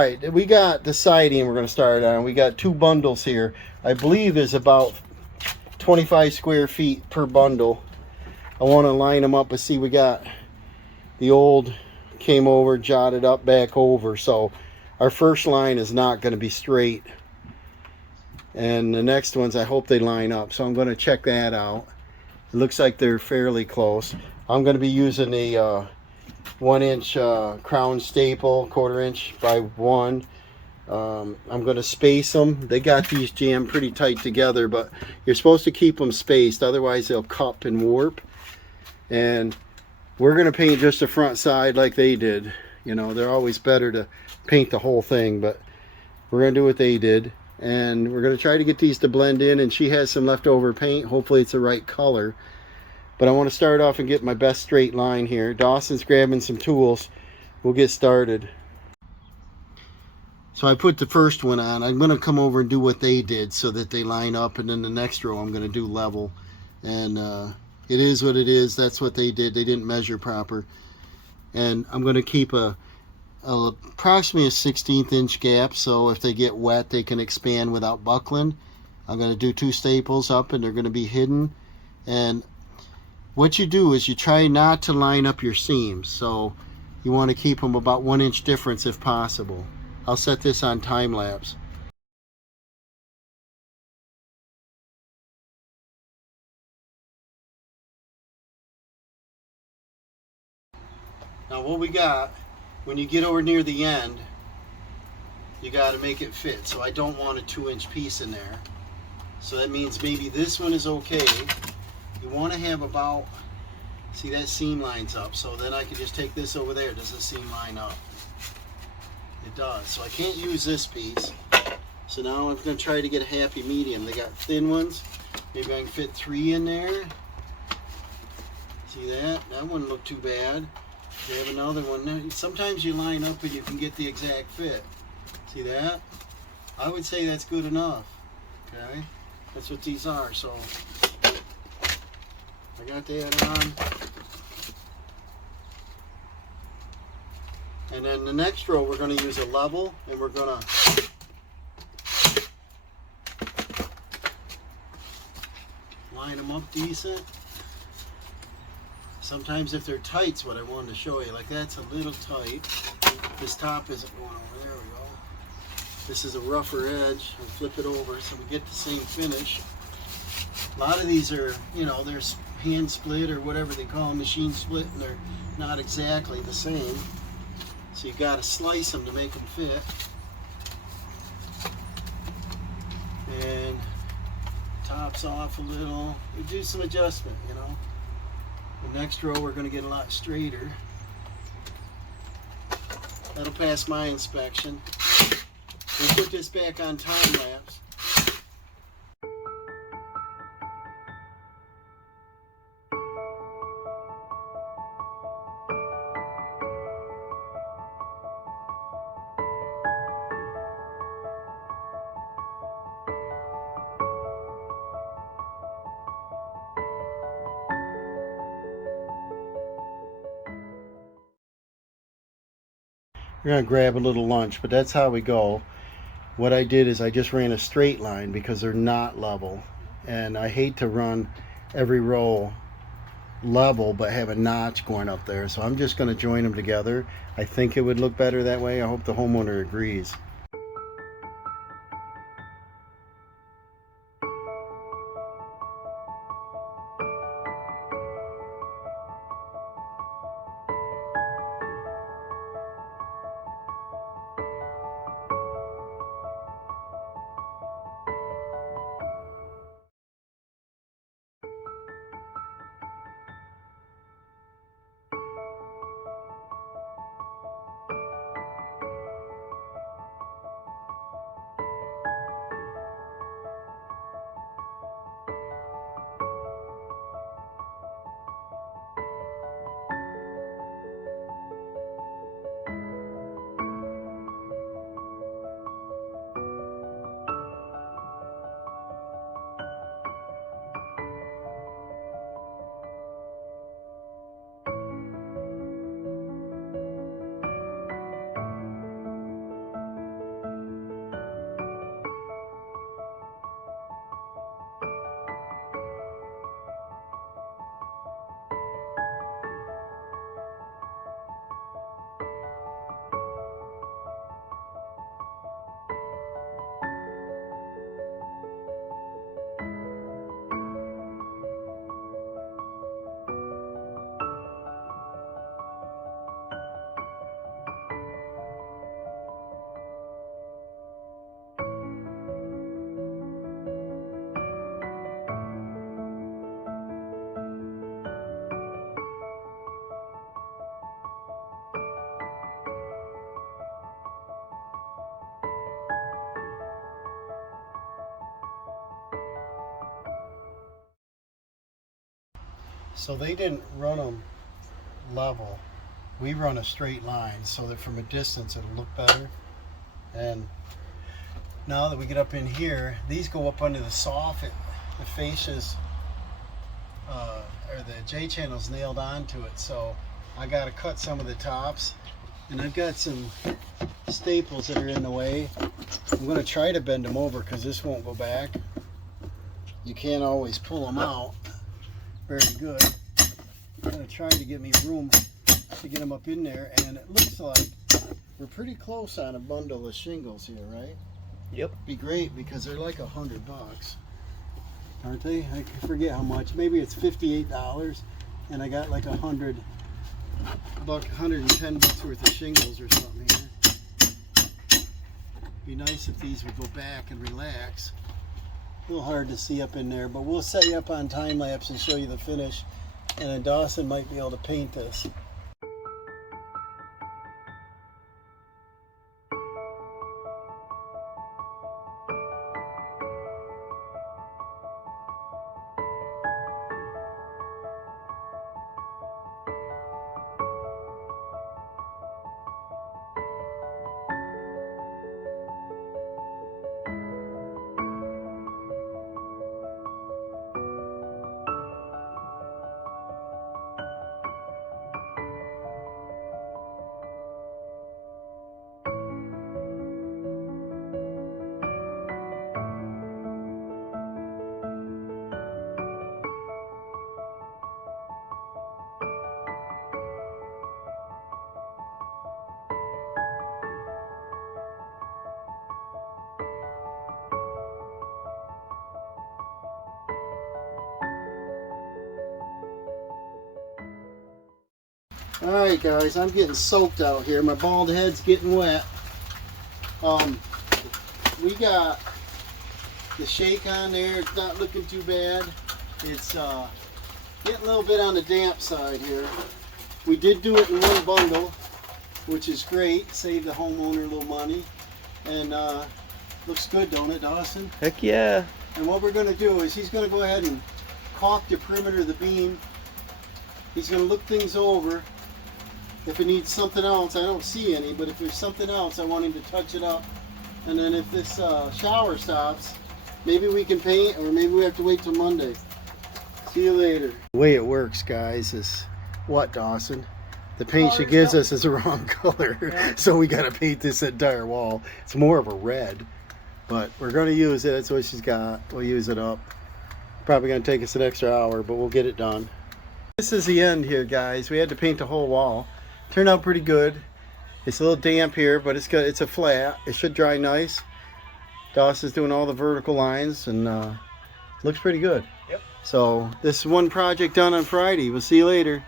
Alright, we got the siding we're going to start on. We got 2 bundles here. I believe there's about 25 square feet per bundle. I want to line them up and see. We got the old came over, jotted up, back over. So our first line is not going to be straight. And the next ones, I hope they line up. So I'm going to check that out. It looks like they're fairly close. I'm going to be using the 1-inch crown staple, 1/4 inch by 1. I'm going to space them. They got these jammed pretty tight together, but you're supposed to keep them spaced, otherwise they'll cup and warp. And we're going to paint just the front side like they did. You know, they're always better to paint the whole thing, but we're going to do what they did. And we're going to try to get these to blend in, and she has some leftover paint. Hopefully it's the right color. But I want to start off and get my best straight line here. Dawson's grabbing some tools. We'll get started. So I put the first one on. I'm going to come over and do what they did so that they line up, and then the next row I'm going to do level. And it is what it is. That's what they did. They didn't measure proper. And I'm going to keep approximately a 1/16 inch gap, so if they get wet they can expand without buckling. I'm going to do 2 staples up, and they're going to be hidden. And what you do is you try not to line up your seams, so you want to keep them about 1 inch difference if possible. I'll set this on time lapse. Now what we got, when you get over near the end, you got to make it fit. So I don't want a 2-inch piece in there. So that means maybe this one is okay. You want to have about, see that seam lines up, so then I can just take this over there. Does the seam line up? It does. So I can't use this piece. So now I'm going to try to get a happy medium. They got thin ones. Maybe I can fit 3 in there. See that? That wouldn't look too bad. They have another one. Sometimes you line up and you can get the exact fit. See that? I would say that's good enough. Okay? That's what these are. So I got that on. And then the next row we're going to use a level, and we're going to line them up decent. Sometimes if they're tight's what I wanted to show you. Like that's a little tight. This top isn't going over. There we go. This is a rougher edge. I'll flip it over so we get the same finish. A lot of these are, you know, they're hand split or whatever they call them, machine split, and they're not exactly the same. So you got to slice them to make them fit. And tops off a little. You do some adjustment, you know. The next row we're going to get a lot straighter. That'll pass my inspection. We'll put this back on time lapse. We're going to grab a little lunch, but that's how we go. What I did is I just ran a straight line because they're not level. And I hate to run every row level but have a notch going up there. So I'm just going to join them together. I think it would look better that way. I hope the homeowner agrees. So they didn't run them level. We run a straight line so that from a distance it'll look better. And now that we get up in here, these go up under the soffit. The fascias or the J channel's nailed onto it, so I got to cut some of the tops, and I've got some staples that are in the way. I'm going to try to bend them over because this won't go back. You can't always pull them out very good. I'm going to try to get me room to get them up in there, and it looks like we're pretty close on a bundle of shingles here, right? Yep. Be great because they're like $100, aren't they? I forget how much. Maybe it's $58, and I got like $110 worth of shingles or something here. Be nice if these would go back and relax. A little hard to see up in there, but we'll set you up on time lapse and show you the finish. And then Dawson might be able to paint this. Alright guys, I'm getting soaked out here. My bald head's getting wet. We got the shake on there. It's not looking too bad. It's getting a little bit on the damp side here. We did do it in one bundle, which is great. Save the homeowner a little money. And looks good, don't it, Dawson? Heck yeah. And what we're going to do is he's going to go ahead and caulk the perimeter of the beam. He's going to look things over. If it needs something else, I don't see any, but if there's something else, I want him to touch it up. And then if this shower stops, maybe we can paint, or maybe we have to wait till Monday. See you later. The way it works, guys, is what, Dawson? The paint she gives us is the wrong color, yeah. So we got to paint this entire wall. It's more of a red, but we're going to use it. That's what she's got. We'll use it up. Probably going to take us an extra hour, but we'll get it done. This is the end here, guys. We had to paint the whole wall. Turned out pretty good. It's a little damp here, but it's good. It's a flat. It should dry nice. Dawson's doing all the vertical lines, and looks pretty good. Yep. So this is one project done on Friday. We'll see you later.